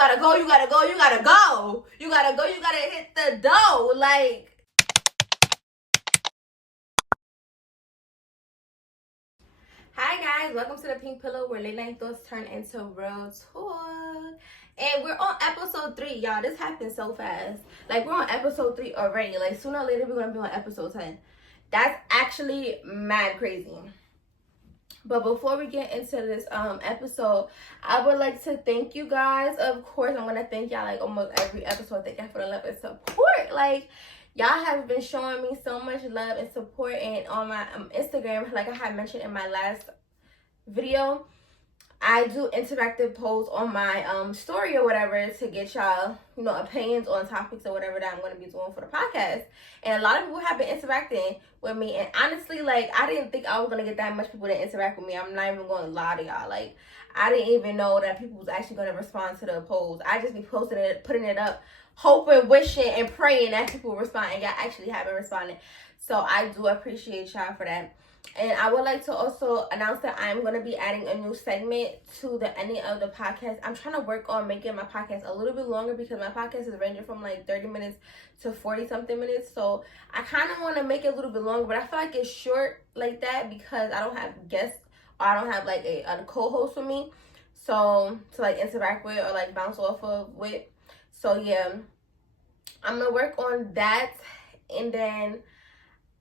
gotta go, you gotta go, you gotta go. You gotta go, you gotta hit the dough. Like, hi guys, welcome to the Pink Pillow where late night thoughts turn into real talk. And we're on episode 3, y'all. This happened so fast. Like, we're on episode 3 already. Like, sooner or later we're gonna be on episode 10. That's actually mad crazy. But before we get into this episode, I would like to thank you guys. Of course, I'm gonna thank y'all like almost every episode. Thank y'all for the love and support. Like, y'all have been showing me so much love and support, and on my Instagram, like I had mentioned in my last video, I do interactive polls on my story or whatever to get y'all, you know, opinions on topics or whatever that I'm going to be doing for the podcast. And a lot of people have been interacting with me. And honestly, like, I didn't think I was going to get that much people to interact with me. I'm not even going to lie to y'all. Like, I didn't even know that people was actually going to respond to the polls. I just be posting it, putting it up, hoping, wishing, and praying that people respond. And y'all actually haven't responded. So I do appreciate y'all for that. And I would like to also announce that I'm going to be adding a new segment to the ending of the podcast. I'm trying to work on making my podcast a little bit longer because my podcast is ranging from like 30 minutes to 40 something minutes. So I kind of want to make it a little bit longer, but I feel like it's short like that because I don't have guests or I don't have like a co-host with me. So to like interact with or like bounce off of with. So yeah, I'm going to work on that. And then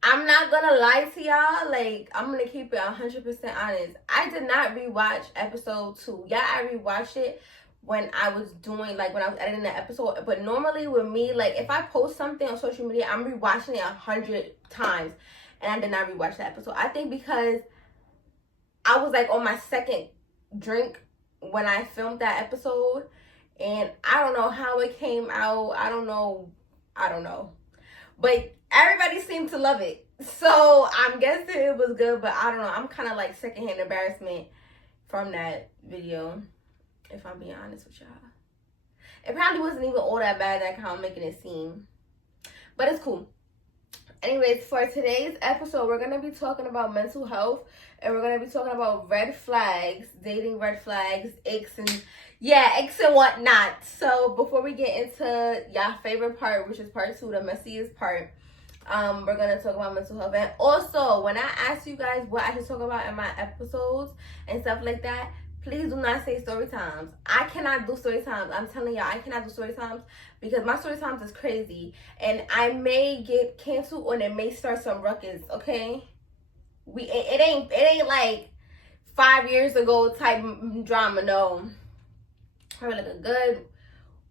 I'm not gonna lie to y'all, like, I'm gonna keep it 100% honest. I did not rewatch episode 2. Yeah, I rewatched it when I was doing, like, when I was editing the episode. But normally with me, like, if I post something on social media, I'm rewatching it 100 times. And I did not rewatch the episode. I think because I was, like, on my second drink when I filmed that episode. And I don't know how it came out. I don't know. But everybody seemed to love it. So I'm guessing it was good, but I don't know. I'm kind of like secondhand embarrassment from that video, if I'm being honest with y'all. It probably wasn't even all that bad that how I'm making it seem. But it's cool. Anyways, for today's episode, we're going to be talking about mental health. And we're going to be talking about red flags, dating red flags, icks and whatnot. So before we get into y'all favorite part, which is part 2, the messiest part, we're going to talk about mental health. And also, when I ask you guys what I should talk about in my episodes and stuff like that, please do not say story times. I cannot do story times. I'm telling y'all, I cannot do story times because my story times is crazy. And I may get canceled or it may start some ruckus, okay? It ain't like 5 years ago type drama, no. Probably like a good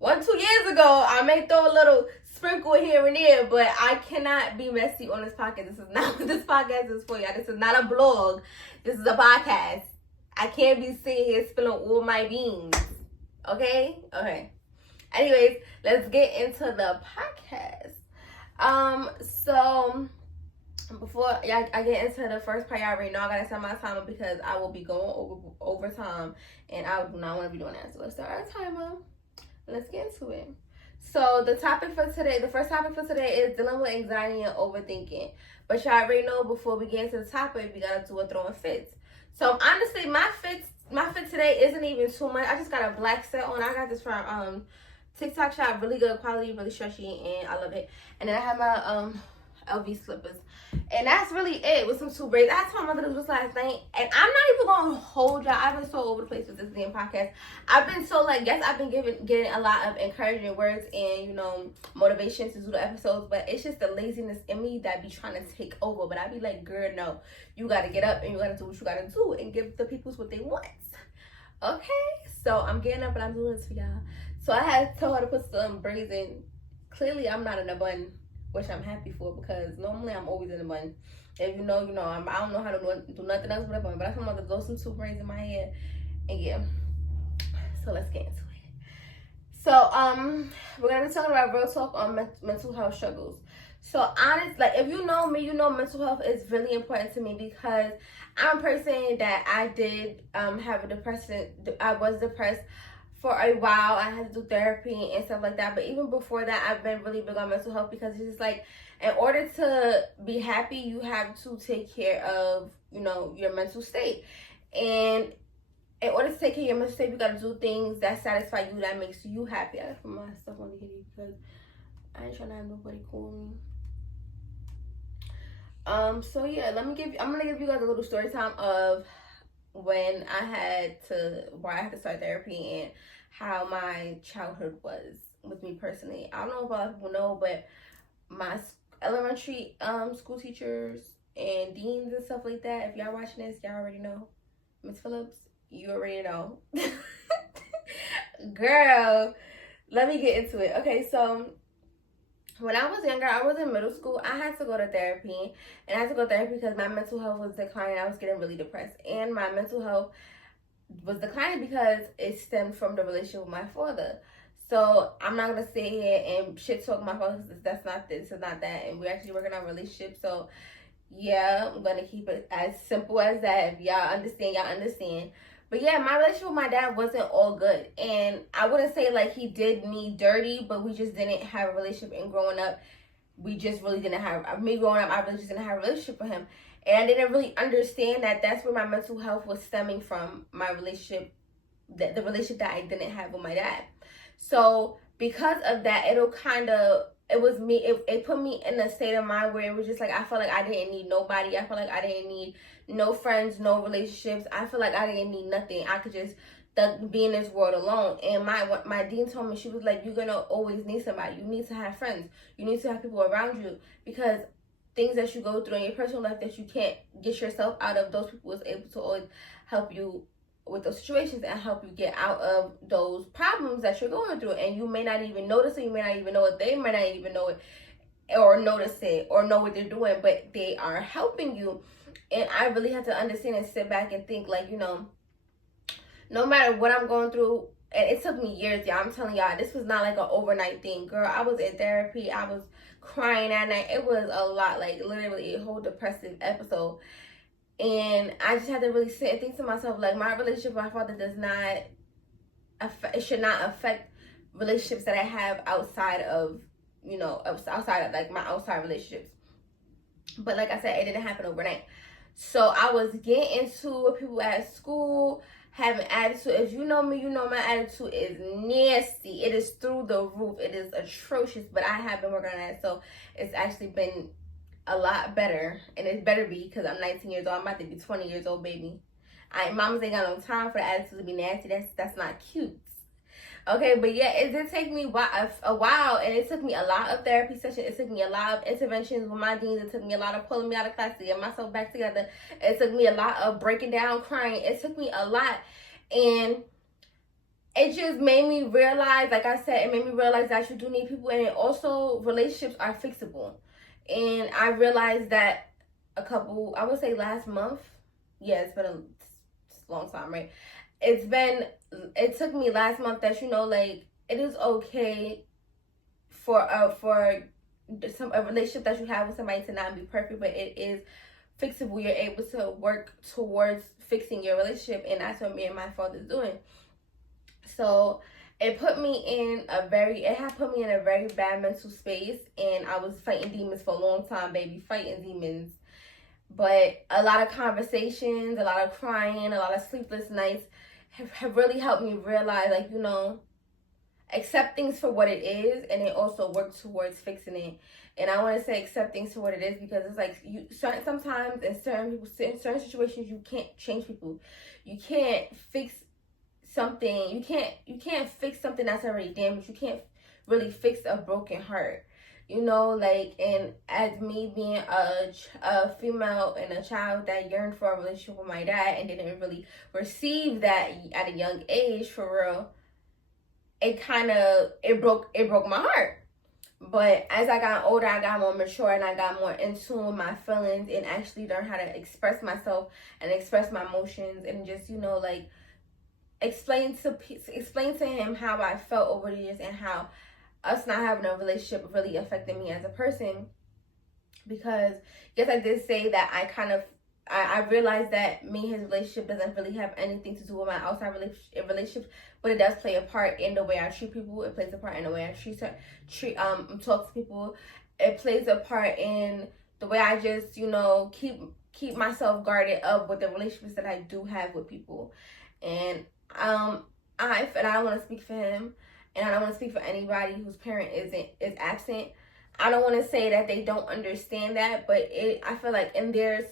1-2 years ago, I may throw a little sprinkle here and there, but I cannot be messy on this podcast. This is not what this podcast is for, y'all. This is not a blog. This is a podcast. I can't be sitting here spilling all my beans. Okay? Okay. Anyways, let's get into the podcast. So before I get into the first part, y'all already know I gotta set my timer because I will be going over time, and I do not want to be doing that. So let's start our timer. Let's get into it. So the topic for today, the first topic for today is dealing with anxiety and overthinking. But y'all already know before we get into the topic, we gotta do a throwing fits. So honestly, my fit today isn't even too much. I just got a black set on. I got this from Tik Tok shop, really good quality, really stretchy, and I love it. And then I have my LV slippers. And that's really it with some 2 braids. I told my mother this last night, and I'm not even going to hold y'all. I've been so over the place with this damn podcast. I've been so like, yes, I've been getting a lot of encouraging words and, you know, motivation to do the episodes, but it's just the laziness in me that be trying to take over. But I be like, girl, no, you got to get up and you got to do what you got to do and give the peoples what they want. Okay? So I'm getting up and I'm doing this for y'all. So I had told her to put some braids in. Clearly, I'm not in a bun, which I'm happy for because normally I'm always in a bun. If you know, you know. I don't know how to do nothing else with a bun, but I told my mother to throw some 2 braids in my hair, and yeah. So let's get into it. So we're gonna be talking about real talk on mental health struggles. So honest, like if you know me, you know mental health is really important to me because I'm a person that I did have a depression. I was depressed for a while. I had to do therapy and stuff like that. But even before that, I've been really big on mental health because it's just like, in order to be happy, you have to take care of, you know, your mental state. And in order to take care of your mental state, you gotta do things that satisfy you, that makes you happy. I put my stuff on the kitty because I ain't trying to have nobody call me. So yeah, I'm gonna give you guys a little story time of when I had to start therapy and how my childhood was with me personally. I don't know if a lot of people know, but my elementary school teachers and deans and stuff like that, if y'all watching this, y'all already know. Miss Phillips, you already know. Girl, let me get into it. Okay, so when I was younger, I was in middle school. I had to go to therapy, and I had to go to therapy because my mental health was declining. I was getting really depressed, and my mental health was declining because it stemmed from the relationship with my father. So I'm not gonna sit here and shit talk my father because that's not this, it's not that, and we're actually working on relationships. So yeah, I'm gonna keep it as simple as that. If y'all understand, y'all understand. But yeah, my relationship with my dad wasn't all good. And I wouldn't say like he did me dirty, but we just didn't have a relationship. And growing up, we just really didn't have, me growing up, I really just didn't have a relationship with him. And I didn't really understand that that's where my mental health was stemming from, my relationship, the relationship that I didn't have with my dad. So because of that, it put me in a state of mind where it was just like, I felt like I didn't need nobody. I felt like I didn't need no friends, no relationships. I feel like I didn't need nothing. I could just be in this world alone. And my dean told me, she was like, you're gonna always need somebody. You need to have friends. You need to have people around you, because things that you go through in your personal life that you can't get yourself out of, those people was able to always help you with those situations and help you get out of those problems that you're going through. And you may not even notice it, you may not even know it, they may not even know it or notice it or know what they're doing, but they are helping you. And I really had to understand and sit back and think, like, no matter what I'm going through, and it took me years, y'all. I'm telling y'all, this was not like an overnight thing. Girl, I was in therapy. I was crying at night. It was a lot, like literally a whole depressive episode. And I just had to really sit and think to myself, like, my relationship with my father it should not affect relationships that I have outside of, outside of like my outside relationships. But like I said, it didn't happen overnight. So I was getting into with people at school, having attitude. If you know me, you know my attitude is nasty. It is through the roof. It is atrocious. But I have been working on that. So it's actually been a lot better, and it better be, because I'm 19 years old. I'm about to be 20 years old, baby. Mamas ain't got no time for the attitude to be nasty. That's not cute. Okay, but yeah, it did take me a while, and it took me a lot of therapy sessions. It took me a lot of interventions with my deans. It took me a lot of pulling me out of class to get myself back together. It took me a lot of breaking down, crying. It took me a lot, and it just made me realize, like I said, it made me realize that you do need people, and also relationships are fixable. And I realized that I would say last month. Yeah, it's been a long time, right? It took me last month that, like, it is okay for a relationship that you have with somebody to not be perfect, but it is fixable. You're able to work towards fixing your relationship, and that's what me and my father's doing. So it had put me in a very bad mental space, and I was fighting demons for a long time, baby, fighting demons. But a lot of conversations, a lot of crying, a lot of sleepless nights have really helped me realize, like, accept things for what it is, and then also work towards fixing it. And I want to say accept things for what it is, because it's like sometimes in certain situations you can't change people. You can't fix something. You can't fix something that's already damaged. You can't really fix a broken heart. And as me being a female and a child that yearned for a relationship with my dad and didn't really receive that at a young age, for real, it broke my heart. But as I got older, I got more mature, and I got more in tune with my feelings, and actually learned how to express myself and express my emotions, and just, like, explain to him how I felt over the years, and how us not having a relationship really affected me as a person. Because yes, I did say that I realized that me and his relationship doesn't really have anything to do with my outside relationships, but it does play a part in the way I treat people. It plays a part in the way I talk to people. It plays a part in the way I just, keep myself guarded up with the relationships that I do have with people. And I don't want to speak for him, and I don't want to speak for anybody whose parent is absent. I don't want to say that they don't understand that, but I feel like in their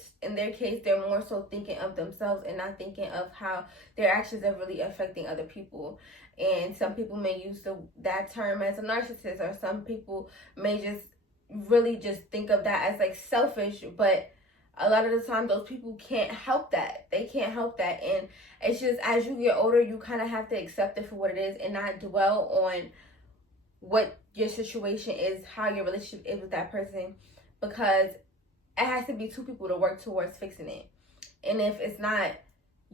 case, they're more so thinking of themselves and not thinking of how their actions are really affecting other people. And some people may use that term as a narcissist, or some people may just really just think of that as like selfish. But a lot of the time, those people can't help that. They can't help that, and it's just as you get older, you kind of have to accept it for what it is and not dwell on what your situation is, how your relationship is with that person, because it has to be two people to work towards fixing it. And if it's not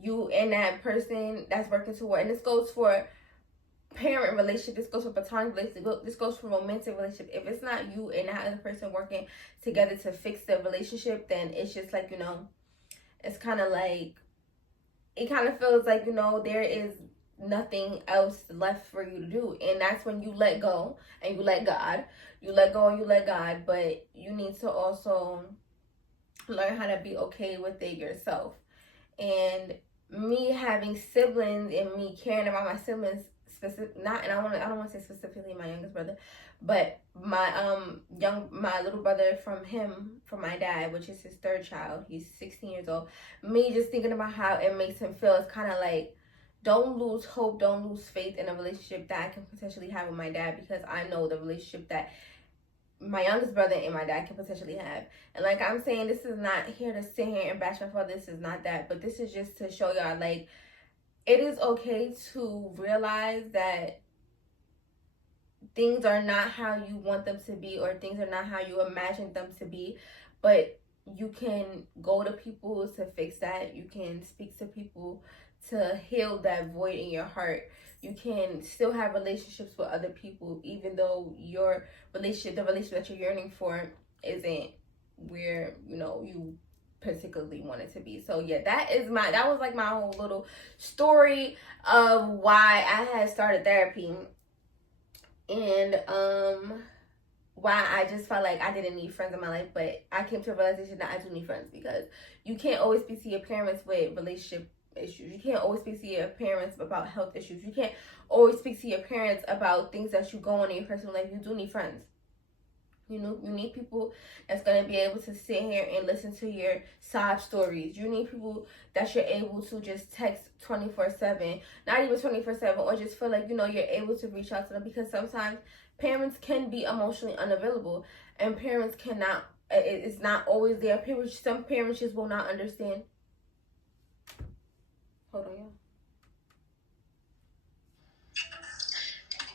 you and that person that's working toward, and this goes for parent relationship, this goes for platonic relationship, this goes for romantic relationship, if it's not you and that other person working together to fix the relationship, then it's just like, it's kind of like, it kind of feels like, there is nothing else left for you to do. And that's when you let go and you let God. You let go and you let God, but you need to also learn how to be okay with it yourself. And me having siblings and me caring about my siblings, I don't want to say specifically my youngest brother, but my little brother from my dad, which is his third child. He's 16 years old. Me just thinking about how it makes him feel is kind of like, don't lose hope, don't lose faith in a relationship that I can potentially have with my dad, because I know the relationship that my youngest brother and my dad can potentially have. And like I'm saying, this is not here to sit here and bash my father. This is not that. But this is just to show y'all, like, it is okay to realize that things are not how you want them to be, or things are not how you imagine them to be. But you can go to people to fix that. You can speak to people to heal that void in your heart. You can still have relationships with other people, even though the relationship that you're yearning for isn't where, you particularly want it to be. So yeah, that was like my whole little story of why I had started therapy, and why I just felt like I didn't need friends in my life. But I came to a realization that I do need friends, because you can't always be to your parents with relationship issues. You can't always speak to your parents about health issues. You can't always speak to your parents about things that you go on in your personal life. You do need friends. You need people that's going to be able to sit here and listen to your sob stories. You need people that you're able to just text 24/7, not even 24/7, or just feel like, you're able to reach out to them, because sometimes parents can be emotionally unavailable, and parents cannot, it's not always their parents. Some parents just will not understand. Hold on, y'all.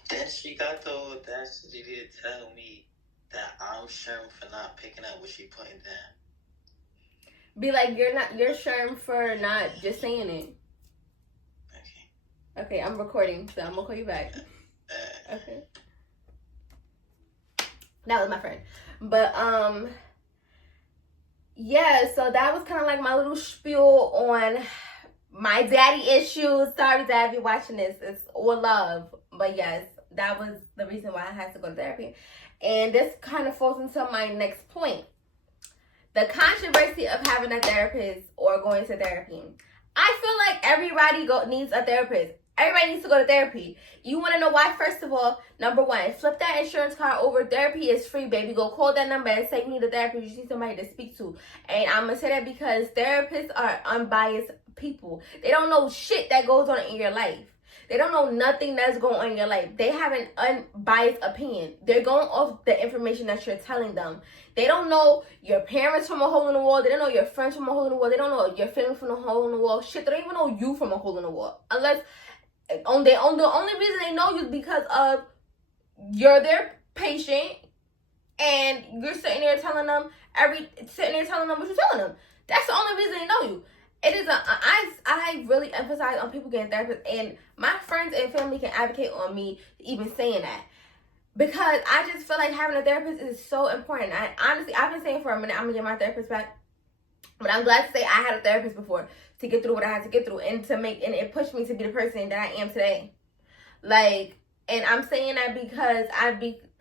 Then she got the audacity to tell me that I'm Sherm for not picking up what she putting down. Be like, you're Sherm for not just saying it. Okay, I'm recording, so I'm gonna call you back. Okay. That was my friend. But yeah, so that was kind of like my little spiel on my daddy issues. Sorry, Dad, if you're watching this. It's all love. But yes, that was the reason why I had to go to therapy. And this kind of falls into my next point. The controversy of having a therapist or going to therapy. I feel like everybody needs a therapist. Everybody needs to go to therapy. You want to know why? First of all, number one, flip that insurance card over. Therapy is free, baby. Go call that number and say you need a therapist. You need somebody to speak to. And I'm going to say that because therapists are unbiased people. They don't know shit that goes on in your life. They don't know nothing that's going on in your life. They have an unbiased opinion. They're going off the information that you're telling them. They don't know your parents from a hole in the wall. They don't know your friends from a hole in the wall. They don't know your feelings from a hole in the wall. Shit, they don't even know you from a hole in the wall. Unless, the only reason they know you is because of you're their patient and you're sitting there telling them what you're telling them. That's the only reason they know you. It is I really emphasize on people getting therapists, and my friends and family can advocate on me even saying that, because I just feel like having a therapist is so important. I've been saying for a minute I'm gonna get my therapist back, but I'm glad to say I had a therapist before to get through what I had to get through, and it pushed me to be the person that I am today. Like, and I'm saying that because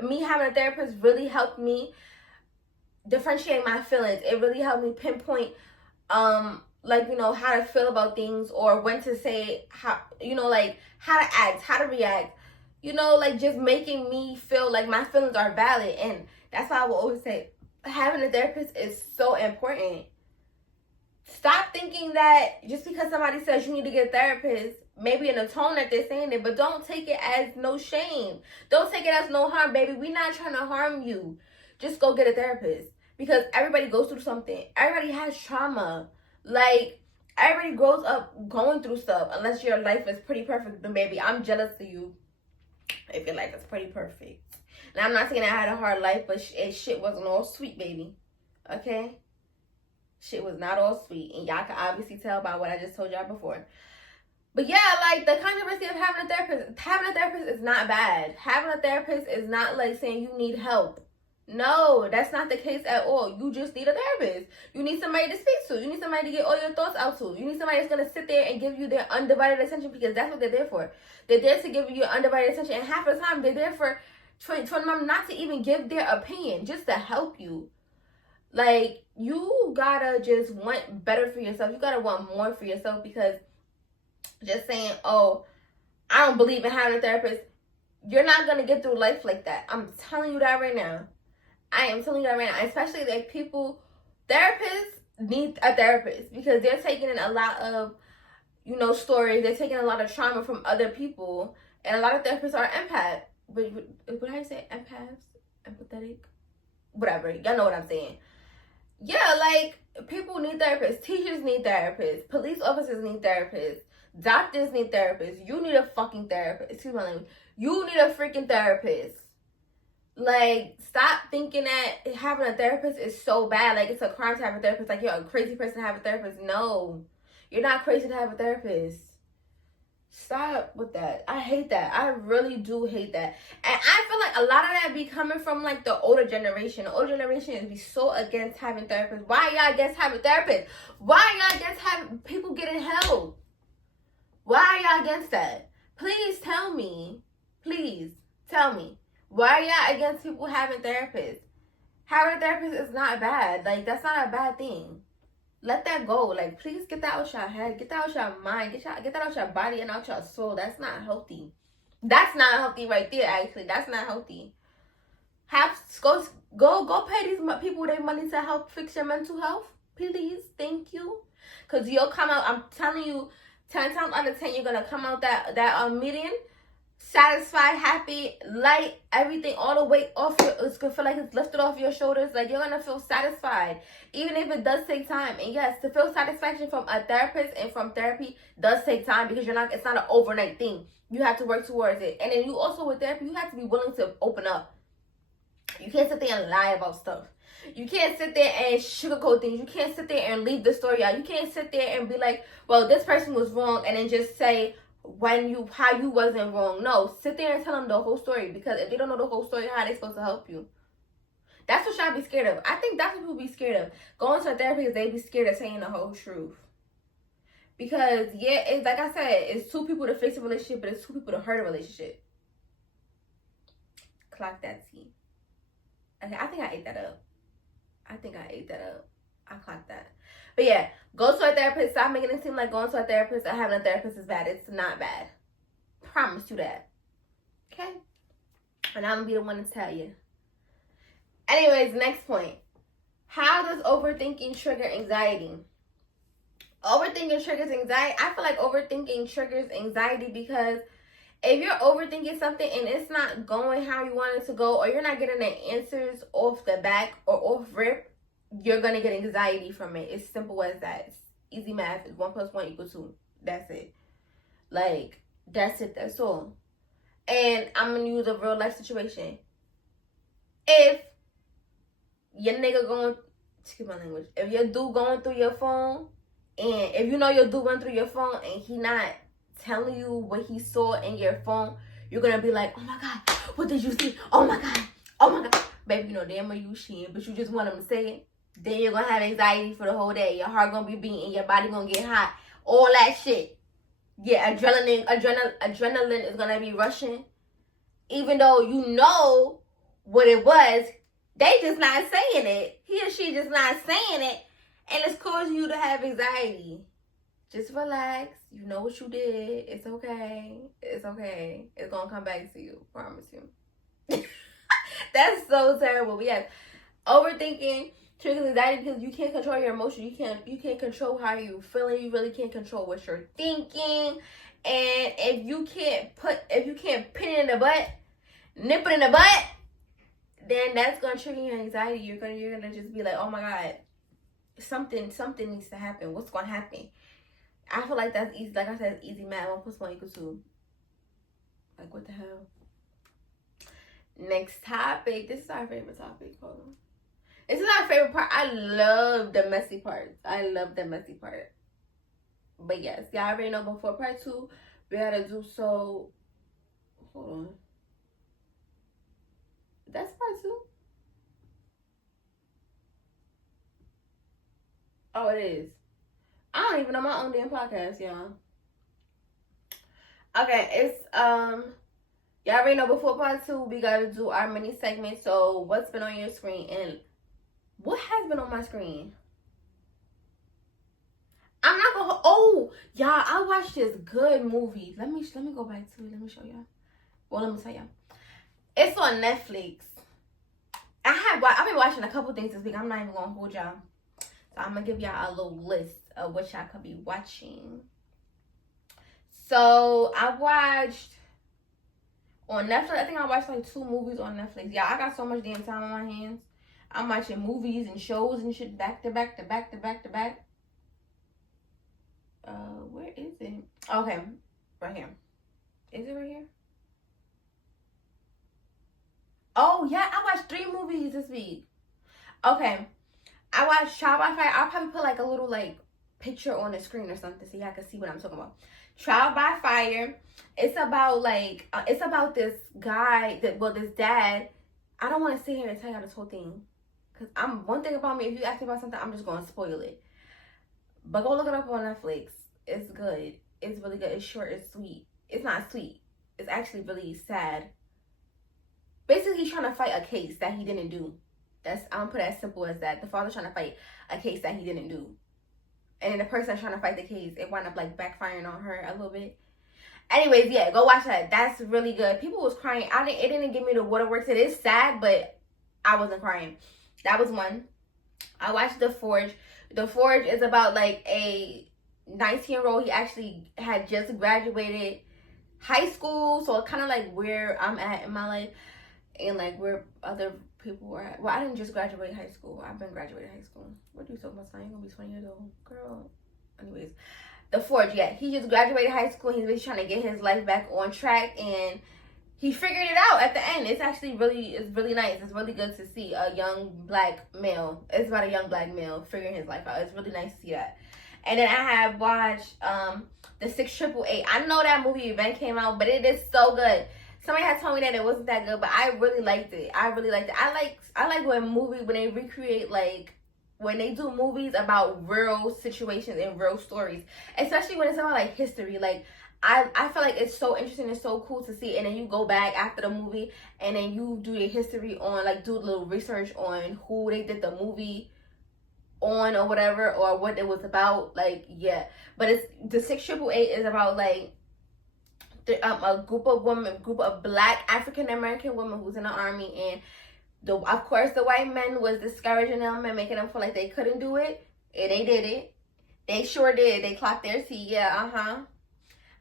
me having a therapist really helped me differentiate my feelings. It really helped me pinpoint like, you know, how to feel about things, or when to say, how, you know, like how to act, how to react, you know, like just making me feel like my feelings are valid. And that's why I will always say having a therapist is so important. Stop thinking that just because somebody says you need to get a therapist, maybe in a tone that they're saying it, but don't take it as no shame. Don't take it as no harm, baby. We're not trying to harm you. Just go get a therapist. Because everybody goes through something. Everybody has trauma. Like, everybody grows up going through stuff. Unless your life is pretty perfect, then baby, I'm jealous of you if your life is pretty perfect. And I'm not saying I had a hard life, but shit wasn't all sweet, baby. Okay? Shit was not all sweet. And y'all can obviously tell by what I just told y'all before. But yeah, like, the controversy of having a therapist is not bad. Having a therapist is not like saying you need help. No, that's not the case at all. You just need a therapist. You need somebody to speak to. You need somebody to get all your thoughts out to. You need somebody that's going to sit there and give you their undivided attention, because that's what they're there for. They're there to give you your undivided attention. And half the time, they're there for them not to even give their opinion, just to help you. Like, you gotta just want better for yourself. You gotta want more for yourself, because just saying, oh, I don't believe in having a therapist, you're not gonna get through life like that. I'm telling you that right now. I am telling you that right now. Especially like therapists need a therapist, because they're taking in a lot of, you know, stories. They're taking a lot of trauma from other people, and a lot of therapists are empath. But what do I say? Empaths, empathetic, whatever. Y'all know what I'm saying. Yeah, like, people need therapists. Teachers need therapists. Police officers need therapists. Doctors need therapists. You need a fucking therapist. Excuse my language. You need a freaking therapist. Like, stop thinking that having a therapist is so bad. Like, it's a crime to have a therapist. Like, you're a crazy person to have a therapist. No. You're not crazy to have a therapist. Stop with that. I hate that. I really do hate that. And I feel like a lot of that be coming from, like, the older generation. The older generation is be so against having therapists. Why y'all against having therapists? Why y'all against having people getting help? Why y'all against that? Please tell me. Please tell me. Why are y'all against people having therapists? Having a therapist is not bad. Like, that's not a bad thing. Let that go. Like, please get that out your head. Get that out your mind. Get that out your body and out your soul. That's not healthy. That's not healthy right there, actually. That's not healthy. Go pay these people their money to help fix your mental health. Please. Thank you. Because you'll come out, I'm telling you, 10 times out of 10, you're going to come out that meeting satisfied, happy, light, everything, all the weight off it's gonna feel like it's lifted off your shoulders. Like, you're gonna feel satisfied, even if it does take time. And yes, to feel satisfaction from a therapist and from therapy does take time, because it's not an overnight thing. You have to work towards it. And then you also, with therapy, you have to be willing to open up. You can't sit there and lie about stuff. You can't sit there and sugarcoat things. You can't sit there and leave the story out. You can't sit there and be like, well, this person was wrong, and then just say how you wasn't wrong. No, sit there and tell them the whole story, because if they don't know the whole story, how are they supposed to help you? That's what y'all be scared of. I think that's what people be scared of. Going to a therapist, they be scared of saying the whole truth. Because, yeah, it's like I said, it's 2 people to fix a relationship, but it's 2 people to hurt a relationship. Clock that T. Okay, I think I ate that up. I clocked that. But yeah, go to a therapist. Stop making it seem like going to a therapist or having a therapist is bad. It's not bad. Promise you that. Okay? And I'm going to be the one to tell you. Anyways, next point. How does overthinking trigger anxiety? Overthinking triggers anxiety. I feel like overthinking triggers anxiety because if you're overthinking something and it's not going how you want it to go, or you're not getting the answers off the back or off rip, you're going to get anxiety from it. It's simple as that. It's easy math. It's 1 + 1 = 2. That's it. Like, that's it. That's all. And I'm going to use a real life situation. If your nigga going, excuse my language, if your dude going through your phone, and if you know your dude went through your phone and he not telling you what he saw in your phone, you're going to be like, oh my God, what did you see? Oh my God. Oh my God. Baby, you know damn well you shit, but you just want him to say it. Then you're going to have anxiety for the whole day. Your heart going to be beating, your body going to get hot. All that shit. Yeah, adrenaline is going to be rushing. Even though you know what it was, they just not saying it. He or she just not saying it. and it's causing you to have anxiety. Just relax. You know what you did. It's okay. It's okay. It's gonna come back to you. Promise you. That's so terrible. But yes, overthinking triggers anxiety because you can't control your emotions. You can't control how you're feeling. You really can't control what you're thinking. And if you can't pin it in the butt, nip it in the butt, then that's gonna trigger your anxiety. You're gonna just be like, oh my god, something needs to happen. What's gonna happen? I feel like that's easy. Like I said, it's easy math. 1 plus 1 equals 2. Like, what the hell? Next topic. This is our favorite topic. Hold on. This is our favorite part. I love the messy parts. I love the messy part. But yes, y'all already know before part 2, we gotta do so. Hold on. That's part 2? Oh, it is. I don't even know my own damn podcast, y'all. Okay, it's y'all already know before part 2 we gotta do our mini segment. So what's been on your screen and what has been on my screen? I'm not gonna. Oh, y'all, I watched this good movie. Let me go back to it. Let me show y'all. Well, let me tell y'all. It's on Netflix. I've been watching a couple things this week. I'm not even gonna hold y'all. So I'm gonna give y'all a little list of what y'all could be watching. So I watched on Netflix. I think I watched like 2 movies on Netflix. Yeah, I got so much damn time on my hands. I'm watching movies and shows and shit back to back to back to back to back. Where is it? Okay, right here. Is it right here? Oh yeah, I watched 3 movies this week. Okay, I watched Trial by Fire. I'll probably put like a little like picture on the screen or something so y'all can see what I'm talking about. Trial by Fire. It's about like it's about this guy this dad. I don't want to sit here and tell y'all this whole thing because one thing about me, if you ask me about something, I'm just gonna spoil it. But go look it up on Netflix. It's good. It's really good. It's short. It's sweet. It's not sweet. It's actually really sad. Basically, he's trying to fight a case that he didn't do. I'm gonna put it as simple as that. The father's trying to fight a case that he didn't do. And then the person that's trying to fight the case, it wound up like backfiring on her a little bit. Anyways, yeah, go watch that. That's really good. People was crying. It didn't give me the waterworks. It is sad, but I wasn't crying. That was one. I watched The Forge. The Forge is about like a 19-year-old. He actually had just graduated high school, so kind of like where I'm at in my life and like where other people were at. Well, I didn't just graduate high school. I've been graduating high school. What do you talking about? I'm gonna be 20 years old, girl. Anyways, The Forge. Yeah, he just graduated high school. He's really trying to get his life back on track, and he figured it out at the end. It's actually it's really nice. It's really good to see a young black male. It's about a young black male figuring his life out. It's really nice to see that. And then I have watched the 6888. I know that movie event came out, but it is so good. Somebody had told me that it wasn't that good, but I really liked it. I like when they recreate like when they do movies about real situations and real stories, especially when it's about like history. Like I feel like it's so interesting and so cool to see, and then you go back after the movie and then you do the history on, like do a little research on who they did the movie on or whatever, or what it was about. Like, yeah, but it's the 6888 is about like a group of black African American women who's in the army, and of course the white men was discouraging them and making them feel like they couldn't do it, and they did it. They sure did. They clocked their T. Yeah,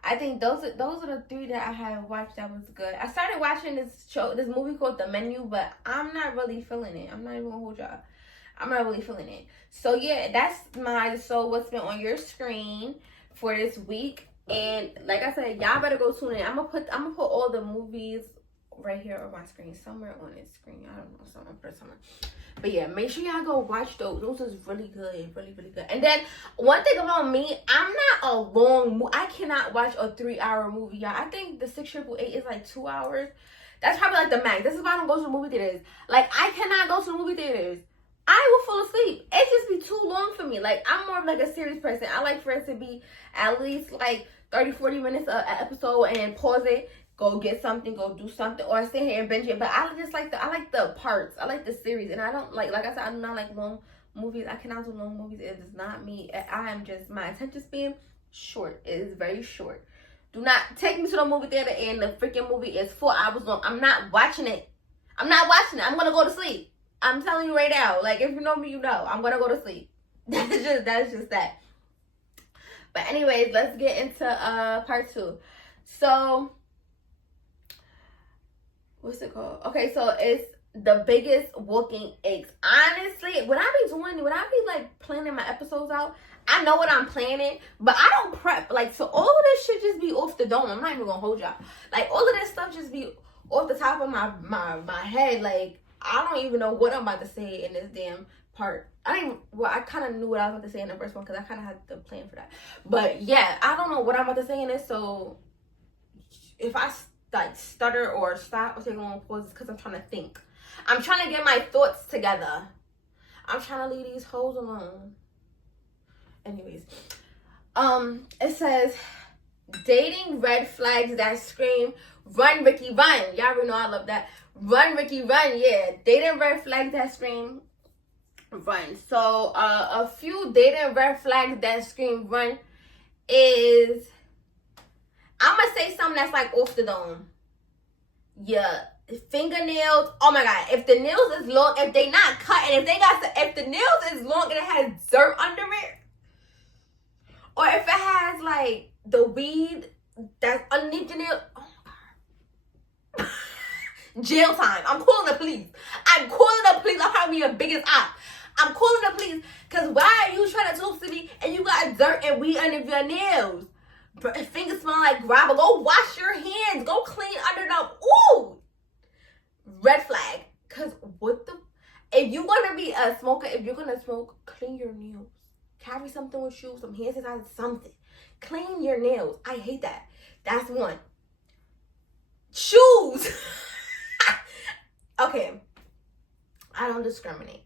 I think those are the 3 that I have watched that was good. I started watching this movie called The Menu, but I'm not really feeling it. I'm not even gonna hold y'all. I'm not really feeling it. So yeah, that's what's been on your screen for this week. And like I said, y'all better go tune in. I'm gonna put all the movies right here on my screen, somewhere on this screen. I don't know, somewhere. But yeah, make sure y'all go watch those. Those is really good, really good. And then one thing about me, I'm not a long. I cannot watch a 3-hour movie, y'all. I think the 6888 is like 2 hours. That's probably like the max. This is why I don't go to the movie theaters. Like I cannot go to the movie theaters. I will fall asleep. It just be too long for me. Like I'm more of like a serious person. I like for it to be at least like 30-40 minutes an episode, and then pause it, go get something, go do something, or stay here and binge it. But I like the parts. I like the series, and I don't like I said, I do not like movies. I cannot do long movies. It is not me. I am just, my attention span short. It is very short. Do not take me to the movie theater and the freaking movie is 4 hours long. I'm not watching it. I'm gonna go to sleep. I'm telling you right now. Like, if you know me, you know. I'm gonna go to sleep. That's just that. But anyways, let's get into part 2. So, what's it called? Okay, so it's the biggest walking aches. Honestly, when I be like planning my episodes out, I know what I'm planning, but I don't prep. Like, so all of this shit just be off the dome. I'm not even gonna hold y'all. Like, all of this stuff just be off the top of my head. Like, I don't even know what I'm about to say in this damn part. I kind of knew what I was about to say in the first one because I kind of had the plan for that. But yeah, I don't know what I'm about to say in this. So if I like stutter or stop or take a long pause, it's because I'm trying to think. I'm trying to get my thoughts together. I'm trying to leave these hoes alone. Anyways, it says dating red flags that scream run Ricky run. Y'all already know I love that. Run Ricky run. Yeah, dating red flags that scream run. So a few dating red flags that scream run is, I'm gonna say something that's like off the dome. Yeah, fingernails. Oh my god, if the nails is long, if they not cut, and if the nails is long and it has dirt under it, or if it has like the weed that's underneath the nail, oh my god. Jail time. I'm calling the police. I'm probably your biggest op. I'm calling the police because why are you trying to talk to me and you got dirt and weed under your nails? Fingers smell like gravel. Go wash your hands. Go clean under them. Ooh, red flag. Cause what the? If you're gonna be a smoker, if you're gonna smoke, clean your nails. Carry something with you, some hand sanitizer, something. Clean your nails. I hate that. That's one. Shoes. Okay. I don't discriminate.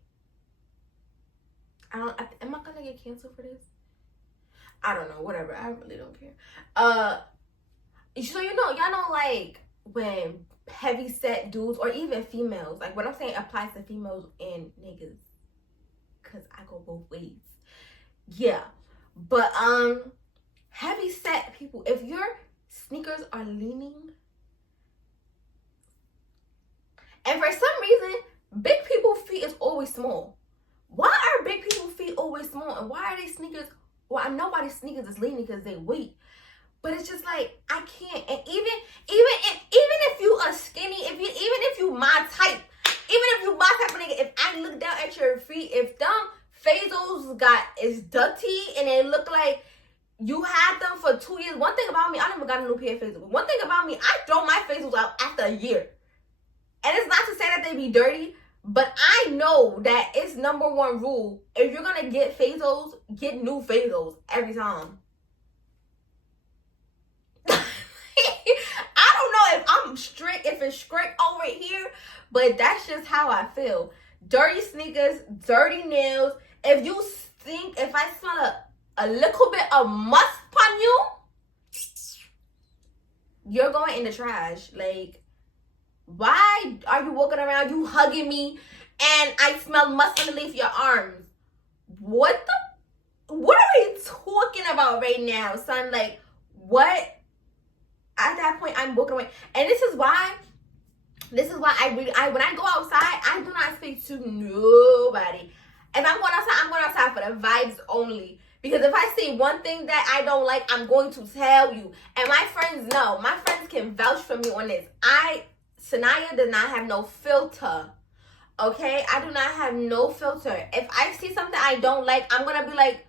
Am I gonna get canceled for this? I don't know. Whatever. I really don't care. So y'all know, like, when heavy set dudes or even females, like what I'm saying applies to females and niggas, cause I go both ways. Yeah, but heavy set people, if your sneakers are leaning, and for some reason big people's feet is always small. Why are big people's feet always small, and why are they sneakers? Well, I know why these sneakers is leaning because they weight, but it's just like I can't. And even if you are skinny, even if you my type, of nigga, if I look down at your feet, if them Fazos is dirty and they look like you had them for 2 years. One thing about me, I never got a new pair of Fazos. One thing about me, I throw my Fazos out after a year. And it's not to say that they be dirty, but I know that it's number one rule. If you're gonna get Fazos, get new Fazos every time. I don't know if I'm strict, if it's strict over here, but that's just how I feel. Dirty sneakers, dirty nails. If I smell a little bit of musk on you, you're going in the trash. Like, why are you walking around, you hugging me, and I smell musk underneath your arms? What are we talking about right now, son? Like, what? At that point, I'm walking away. And this is why when I go outside, I do not speak to nobody. If I'm going outside for the vibes only. Because if I see one thing that I don't like, I'm going to tell you. And my friends know. My friends can vouch for me on this. Sanaya does not have no filter. Okay? I do not have no filter. If I see something I don't like, I'm going to be like,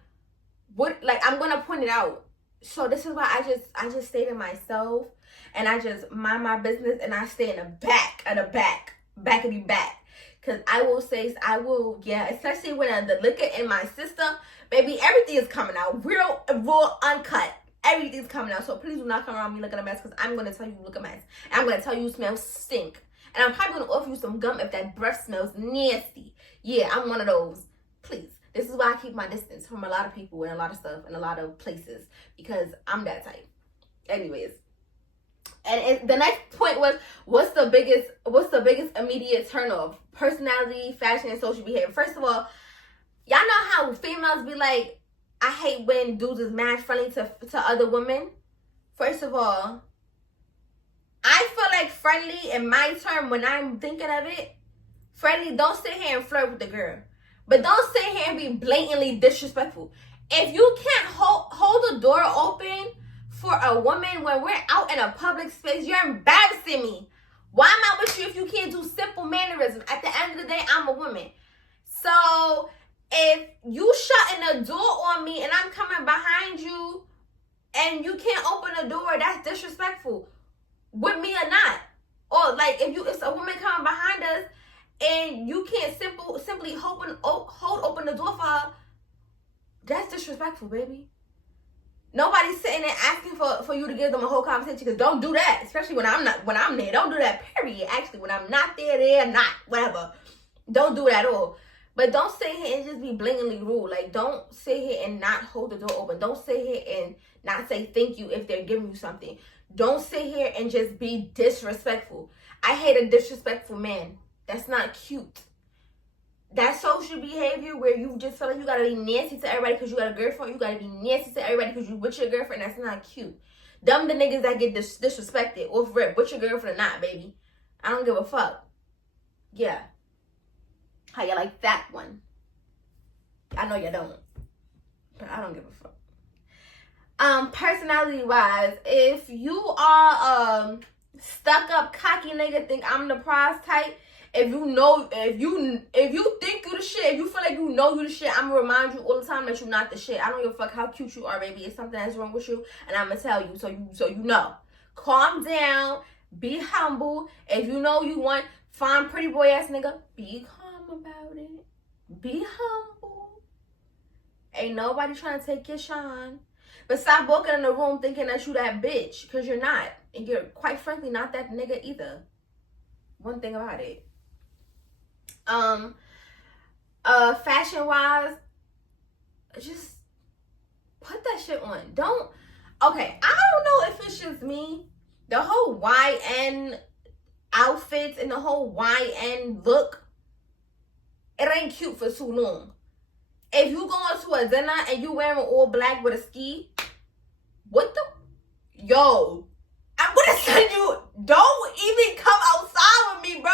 what? Like, I'm going to point it out. So this is why I just stay to myself. And I just mind my business. And I stay in the back of the back. Back of the back. Because I will, especially when the liquor in my system, baby, everything is coming out. Real, raw, uncut. Everything's coming out. So please do not come around me looking a mess, because I'm going to tell you look a mess. And I'm going to tell you smell stink. And I'm probably going to offer you some gum if that breath smells nasty. Yeah, I'm one of those. Please. This is why I keep my distance from a lot of people and a lot of stuff and a lot of places, because I'm that type. Anyways. And the next point was, what's the biggest immediate turnoff? Personality, fashion, and social behavior. First of all, Y'all know how females be like, I hate when dudes is mad friendly to other women. First of all, I feel like friendly in my term when I'm thinking of it. Friendly, don't sit here and flirt with the girl. But don't sit here and be blatantly disrespectful. If you can't hold the door open for a woman when we're out in a public space, you're embarrassing me. Why am I with you if you can't do simple mannerisms? At the end of the day, I'm a woman. So if you shutting the door on me and I'm coming behind you and you can't open the door, that's disrespectful. With me or not. Or like if a woman coming behind us and you can't simply hold open the door for her, that's disrespectful, baby. Nobody's sitting there asking for you to give them a whole conversation, because don't do that, especially when I'm there. Don't do that, period. Actually, when I'm not there, not, whatever. Don't do it at all. But don't sit here and just be blatantly rude. Like, don't sit here and not hold the door open. Don't sit here and not say thank you if they're giving you something. Don't sit here and just be disrespectful. I hate a disrespectful man. That's not cute. That social behavior where you just feel like you gotta be nasty to everybody because you got a girlfriend. You gotta be nasty to everybody because you with your girlfriend. That's not cute. Them the niggas that get disrespected off rip, with your girlfriend or not, baby. I don't give a fuck. Yeah. How you like that one? I know you don't, but I don't give a fuck. Personality wise, if you are stuck up cocky nigga, think I'm the prize type, if you think you the shit, if you feel like you know you the shit, I'm gonna remind you all the time that you're not the shit. I don't give a fuck how cute you are, baby. It's something that's wrong with you, and I'm gonna tell you so you know. Calm down, be humble. If you know you want fine pretty boy ass nigga, be calm about it. Be humble. Ain't nobody trying to take your shine. But stop walking in the room thinking that you that bitch, because you're not. And you're, quite frankly, not that nigga either. One thing about it. Fashion-wise, just put that shit on. Okay, I don't know if it's just me. The whole YN outfits and the whole YN look, it ain't cute for too long. If you going to a dinner and you wearing all black with a ski, what the? Yo, I'm gonna send you, don't even come outside with me, bro.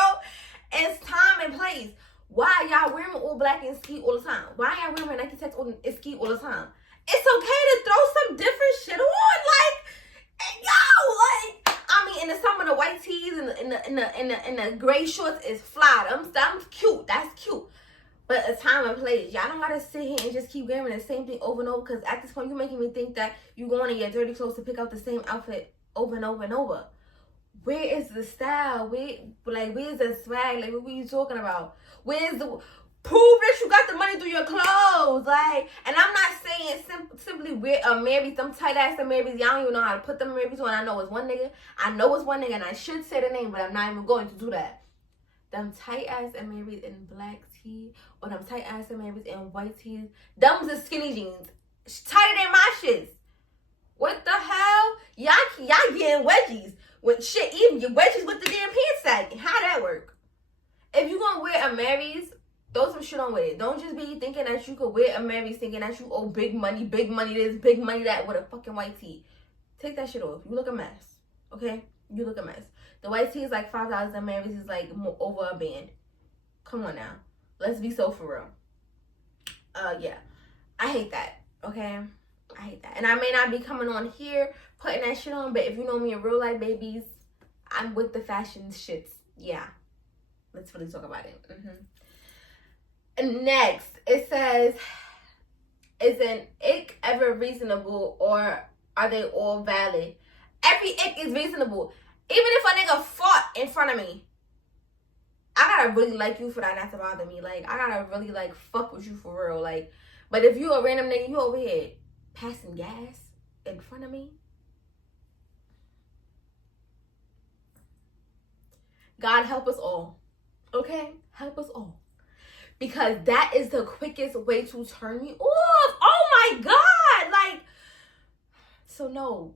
It's time and place. Why y'all wearing all black and ski all the time? Why y'all wearing Nike Tech and ski all the time? It's okay to throw some different shit on, I mean, in the summer, the white tees and the gray shorts is fly. That's cute. That's cute. But a time and place. Y'all don't gotta sit here and just keep wearing the same thing over and over, because at this point, you're making me think that you going in your dirty clothes to pick out the same outfit over and over and over. Where is the style? Where's the swag? Like, what are you talking about? Where's the prove that you got the money through your clothes? Like, and I'm not saying simply wear Marys, them tight ass Marys. Y'all don't even know how to put them Marys on. I know it's one nigga, and I should say the name, but I'm not even going to do that. Them tight ass Marys in black tee, or them tight ass Marys in white tees. Them the skinny jeans, tighter than my shits. What the hell? Y'all getting wedgies. With shit, even your wedgies with the damn pants sagging. How that work? If you gonna wear a Marys, throw some shit on with it. Don't just be thinking that you could wear a Marys thinking that you owe big money this, big money that with a fucking white tee. Take that shit off. You look a mess. Okay? You look a mess. The white tee is like $5 and Marys is like over a band. Come on now. Let's be so for real. Yeah. I hate that. Okay? I hate that. And I may not be coming on here putting that shit on, but if you know me in real life, babies, I'm with the fashion shits. Yeah. Let's really talk about it. And next, it says, is an ick ever reasonable, or are they all valid? Every ick is reasonable. Even if a nigga fought in front of me, I gotta really like you for that not to bother me. Like, I gotta really, like, fuck with you for real. Like, but if you a random nigga, you over here passing gas in front of me, God help us all. Okay? Help us all. Because that is the quickest way to turn me off. Oh my God. Like, so no.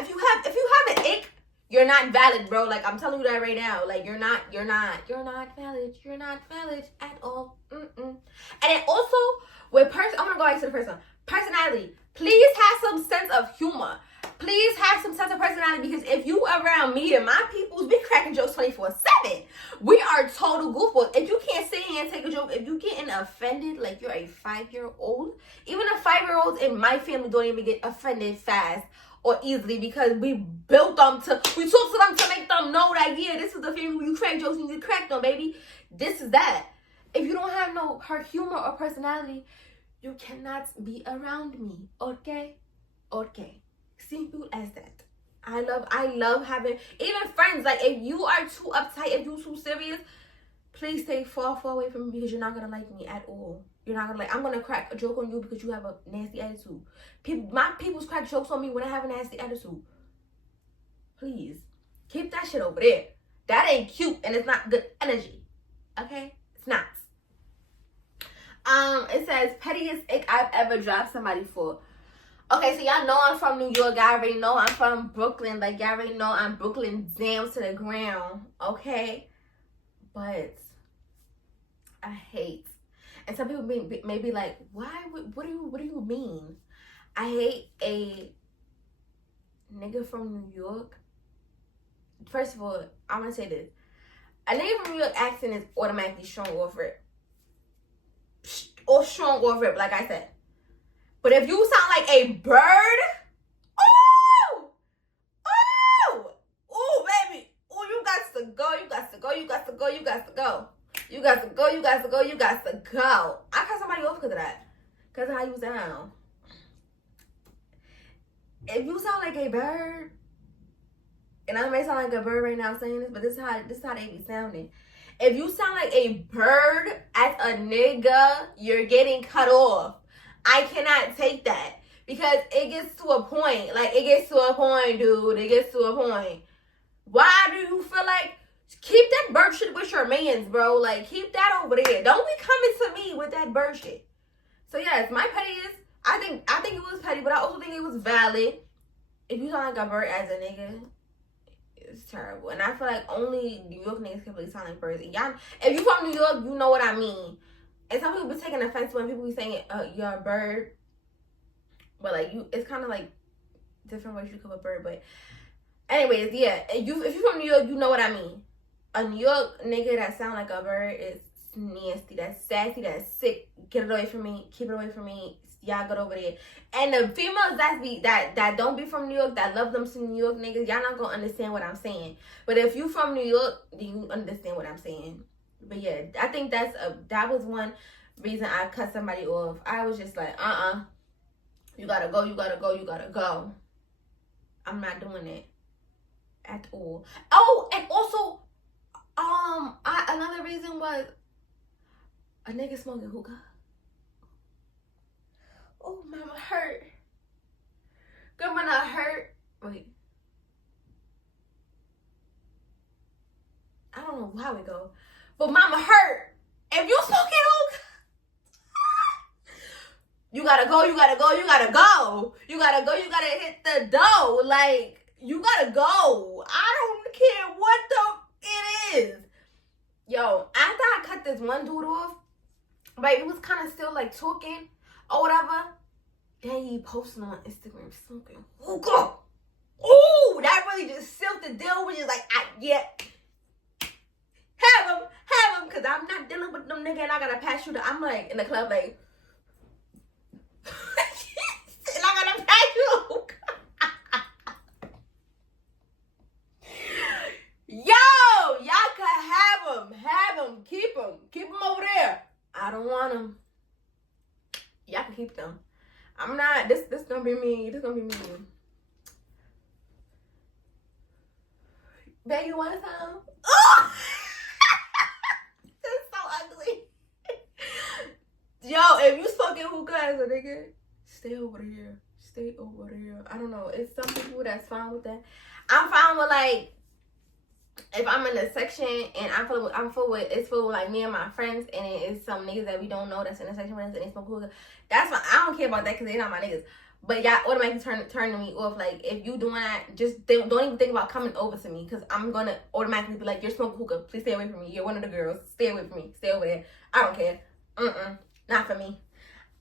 If you have an ick, you're you're not valid, bro. Like, I'm telling you that right now. Like, you're not valid. You're not valid at all. And then also, I'm gonna go back to the first one. Personality. Please have some sense of humor. Please have some sense of personality, because if you around me and my peoples, we cracking jokes 24/7. We are total goofballs. If you can't sit here and take a joke, if you getting offended like you're a 5-year-old, even a 5-year-old in my family don't even get offended fast or easily, because we built them we talk to them to make them know that, yeah, this is the family where you crack jokes and you crack them, baby. This is that. If you don't have her humor or personality, you cannot be around me. Okay? Simple as that. I love having even friends. Like, if you are too uptight, if you too serious, please stay far away from me, because you're not gonna like me at all. You're not gonna like. I'm gonna crack a joke on you because you have a nasty attitude. My people's crack jokes on me when I have a nasty attitude. Please keep that shit over there. That ain't cute, and it's not good energy. Okay, it's not. It says pettiest ick I've ever dropped somebody for. Okay, so y'all know I'm from New York. Y'all already know I'm from Brooklyn. Like, y'all already know I'm Brooklyn down to the ground. Okay? But I hate. And some people may be like, why? What do you mean? I hate a nigga from New York. First of all, I'm going to say this. A nigga from New York accent is automatically strong off rip. Or strong off rip, like I said. But if you sound like a bird, baby, you got to go. I cut somebody off because of that. Because of how you sound. If you sound like a bird, and I may sound like a bird right now saying this, but this is how they be sounding. If you sound like a bird as a nigga, you're getting cut off. I cannot take that, because it gets to a point. Like, it gets to a point, dude. It gets to a point. Why do you feel like, keep that bird shit with your mans, bro? Like, keep that over there. Don't be coming to me with that bird shit. So yes, my pettiest, I think it was petty, but I also think it was valid. If you sound like a bird as a nigga, it's terrible. And I feel like only New York niggas can really sound like birds. Y'all, if you from New York, you know what I mean. And some people be taking offense when people be saying, you're a bird. But, like, it's kind of, like, different ways you call a bird. But, anyways, yeah. If you from New York, you know what I mean. A New York nigga that sound like a bird is nasty. That's sassy. That's sick. Get it away from me. Keep it away from me. Y'all go over there. And the females that don't be from New York, that love them some New York niggas, y'all not gonna understand what I'm saying. But if you from New York, then you understand what I'm saying. But yeah, I think that was one reason I cut somebody off. I was just like, you gotta go. I'm not doing it at all. Oh, and also, another reason was a nigga smoking hookah. Oh, mama hurt. Girl, when I hurt. Wait. I don't know how we go. But mama hurt. If you smoking hookah, you gotta go. You gotta hit the dough. Like, you gotta go. I don't care what it is. Yo, after I cut this one dude off, right, it was kind of still like talking or whatever. Then he posted on Instagram smoking hookah. Ooh, that really just sealed the deal. Which is like, have him, because I'm not dealing with them nigga, and I gotta pass you I'm like, in the club, like, and I gotta pass you hookah. Yo, y'all could have him, keep him over there. I don't want him. Y'all can keep them. I'm not. This gonna be me. Babe, you want some? Oh! That's so ugly. Yo, if you smoking hookah as a nigga, stay over here. I don't know. It's some people that's fine with that. I'm fine with, like, if I'm in a section and I'm full with like me and my friends, and it's some niggas that we don't know that's in a section with us and they smoke hookah. That's fine. I don't care about that because they're not my niggas. But y'all automatically turning me off. Like, if you doing that, just don't even think about coming over to me, because I'm gonna automatically be like, you're smoking hookah. Please stay away from me. You're one of the girls. Stay away from me. Stay over there. I don't care. Not for me.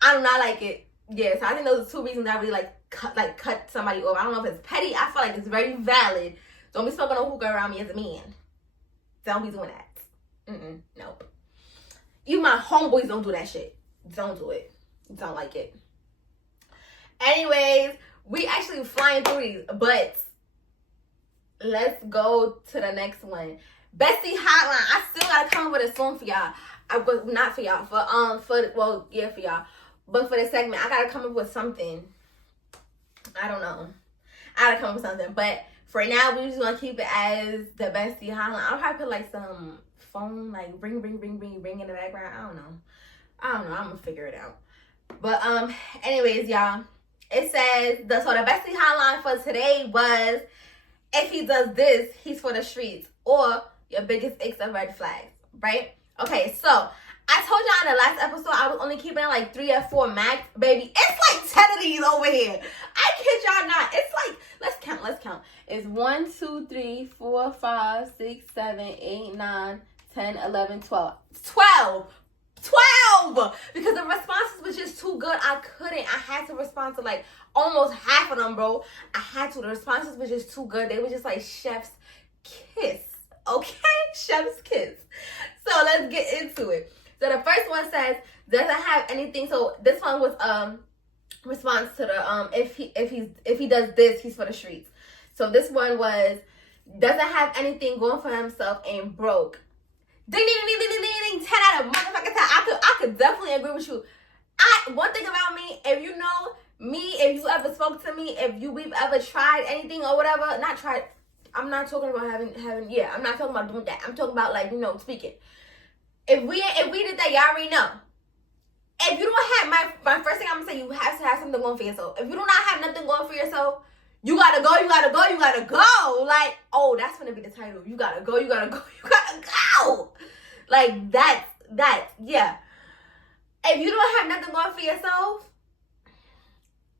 I do not like it. Yeah, so I think those are two reasons I really like cut somebody off. I don't know if it's petty. I feel like it's very valid. Don't be smoking no hookah around me as a man. Don't be doing that. Nope. Even my homeboys don't do that shit. Don't do it. Don't like it. Anyways, we actually flying through these, but let's go to the next one. Bestie Hotline. I still gotta come up with a song for y'all. Not for y'all, for y'all. But for the segment, I gotta come up with something. I don't know. I gotta come up with something. But for now, we're just gonna keep it as the Bestie Hotline. I'll probably put like some phone, like ring in the background. I don't know. I'm gonna figure it out. But anyways, y'all. It says the Bestie Hotline for today was, if he does this, he's for the streets, or your biggest icks of red flags, right? Okay, so I told y'all in the last episode I was only keeping it like 3 or 4 max. Baby, it's like 10 of these over here. I kid y'all not. It's like, let's count. It's 1, 2, 3, 4, 5, 6, 7, 8, 9, 10, 11, 12. 12! Because the responses were just too good. I had to respond to like almost half of them, bro. I had to. The responses were just too good. They were just like chef's kiss. Okay? Chef's kiss. So let's get into it. So the first one says, doesn't have anything. So this one was response to the if he does this, he's for the streets. So this one was, doesn't have anything going for himself and broke. Ding, ding, ding, ding, ding, ding, ding, 10 out of motherfucking 10. I could definitely agree with you. One thing about me, if you know me, if you ever spoke to me, if we've ever tried anything or whatever, not tried, I'm not talking about having, I'm not talking about doing that. I'm talking about like, speaking. If we did that, y'all already know. If you don't have, my first thing I'm gonna say, you have to have something going for yourself. If you do not have nothing going for yourself, you gotta go. Like, oh, that's gonna be the title. You gotta go. Like that, yeah. If you don't have nothing going for yourself,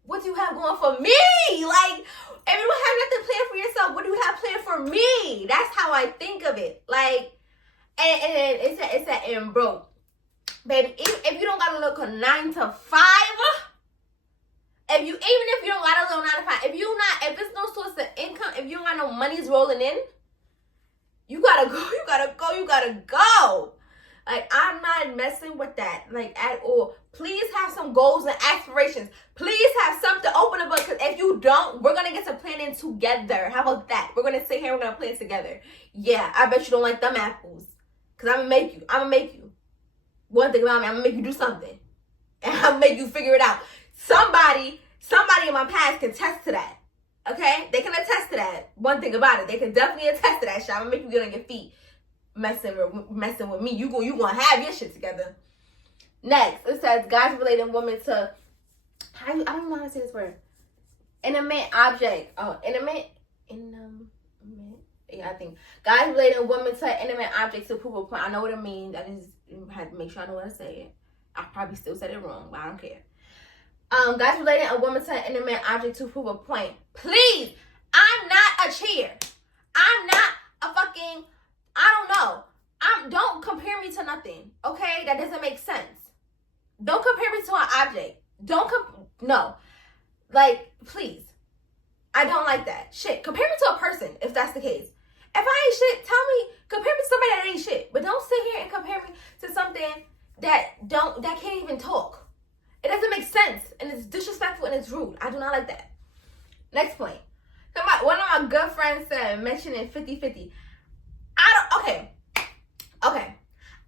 what do you have going for me? Like, if you don't have nothing planned for yourself, what do you have planned for me? That's how I think of it. Like, and it's that and broke. Baby, if you don't got a little 9 to 5, even if you don't got a little 9 to 5, if it's no source of income, if you don't got no money's rolling in, you gotta go. Like, I'm not messing with that, like, at all. Please have some goals and aspirations. Please have something to open up, because if you don't, we're gonna get to planning together. How about that? We're gonna sit here, we're gonna plan together. Yeah, I bet you don't like them apples, because I'm gonna make you. One thing about me, I'm gonna make you do something. And I'm gonna make you figure it out. Somebody in my past can attest to that. Okay? They can attest to that. One thing about it, they can definitely attest to that shit. I'm gonna make you get on your feet messing with me. You gonna have your shit together. Next, it says guys relating women to, I don't know how to say this word. Intimate object. Oh, intimate. Yeah, I think guys relating women to intimate objects to prove a point. I know what it means. I just had to make sure I know what to say. I probably still said it wrong, but I don't care. Guys relating a woman to an intimate object to prove a point. Please, I'm not a chair. I'm not a fucking, I don't know. Don't compare me to nothing, okay? That doesn't make sense. Don't compare me to an object. No. Like, please. I don't like that. Shit, compare me to a person if that's the case. If I ain't shit, compare me to somebody that ain't shit. But don't sit here and compare me to something that can't even talk. It doesn't make sense, and it's disrespectful, and it's rude. I do not like that. Next point. One of my good friends said, mentioning 50-50. Okay.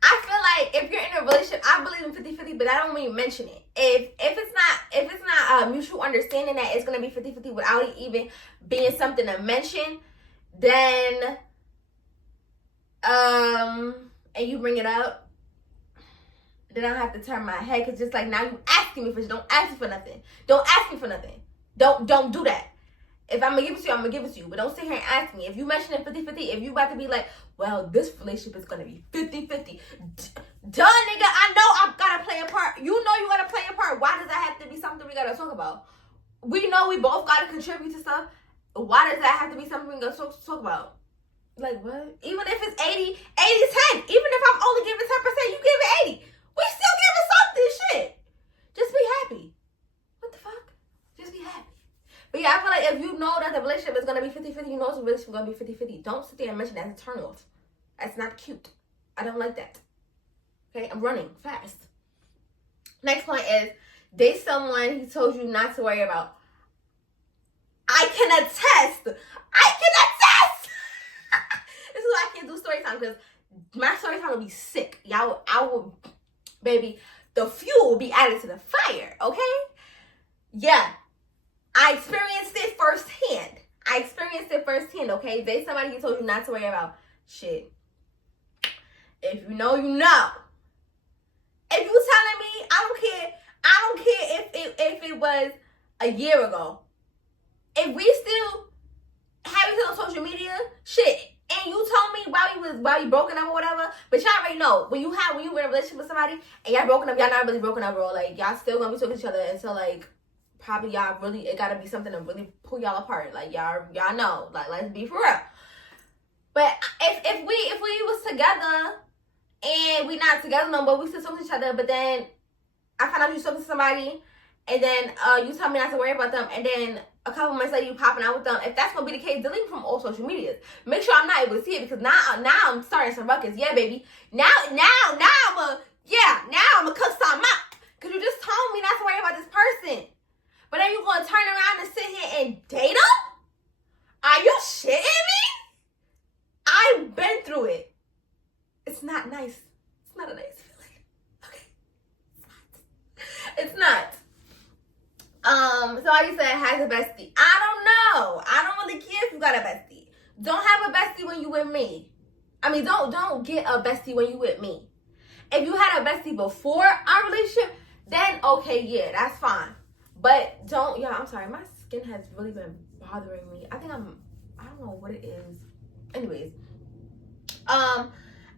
I feel like if you're in a relationship, I believe in 50-50, but I don't mean mention it. If it's not a mutual understanding that it's gonna be 50-50 without it even being something to mention, then and you bring it up, then I have to turn my head, because just like, now you asking me for shit. Don't ask me for nothing. Don't ask me for nothing. Don't do that. If I'm gonna give it to you, I'm gonna give it to you. But don't sit here and ask me. If you mention it 50-50, if you about to be like, well, this relationship is gonna be 50-50. Duh, nigga, I know I gotta play a part. You know you gotta play a part. Why does that have to be something we gotta talk about? we know we both gotta contribute to stuff. Why does that have to be something we're gonna talk about? Like what? Even if it's 80, 10. Even if I'm only giving 10%, you give it 80. We still giving something, shit. Just be happy. What the fuck? Just be happy. But yeah, I feel like if you know that the relationship is gonna be 50-50, you know it's a relationship gonna be 50-50. Don't sit there and mention that as a turn off. That's not cute. I don't like that. Okay, I'm running fast. Next point is date someone he told you not to worry about. I can attest. This is why I can't do story time, because my story time will be sick. I will, baby, the fuel will be added to the fire, okay? Yeah. I experienced it firsthand. Okay? Date somebody he told you not to worry about. Shit. If you know, you know. If you telling me, I don't care if it was a year ago. If we still have each other on social media, shit, and you told me while you broken up or whatever, but y'all already know when you in a relationship with somebody and y'all broken up, y'all not really broken up, bro. Like y'all still gonna be talking to each other until like probably y'all really, it gotta be something to really pull y'all apart. Like y'all know, like let's be for real. But if we was together and we not together no more, we still talking to each other, but then I found out you talking to somebody and then you tell me not to worry about them, and then a couple months later you popping out with them. If that's gonna be the case, delete from all social medias. Make sure I'm not able to see it, because now I'm starting some ruckus. Yeah, baby. Now I'm a cook some up, because you just told me not to worry about this person. But then you gonna turn around and sit here and date them? Are you shitting me? I've been through it. It's not nice. It's not a nice feeling. Okay. It's not. Somebody said has a bestie. I don't know. I don't really care if you got a bestie. Don't have a bestie when you with me. I mean, don't get a bestie when you with me. If you had a bestie before our relationship, then okay, yeah, that's fine. But don't, yeah, I'm sorry. My skin has really been bothering me. I don't know what it is. Anyways,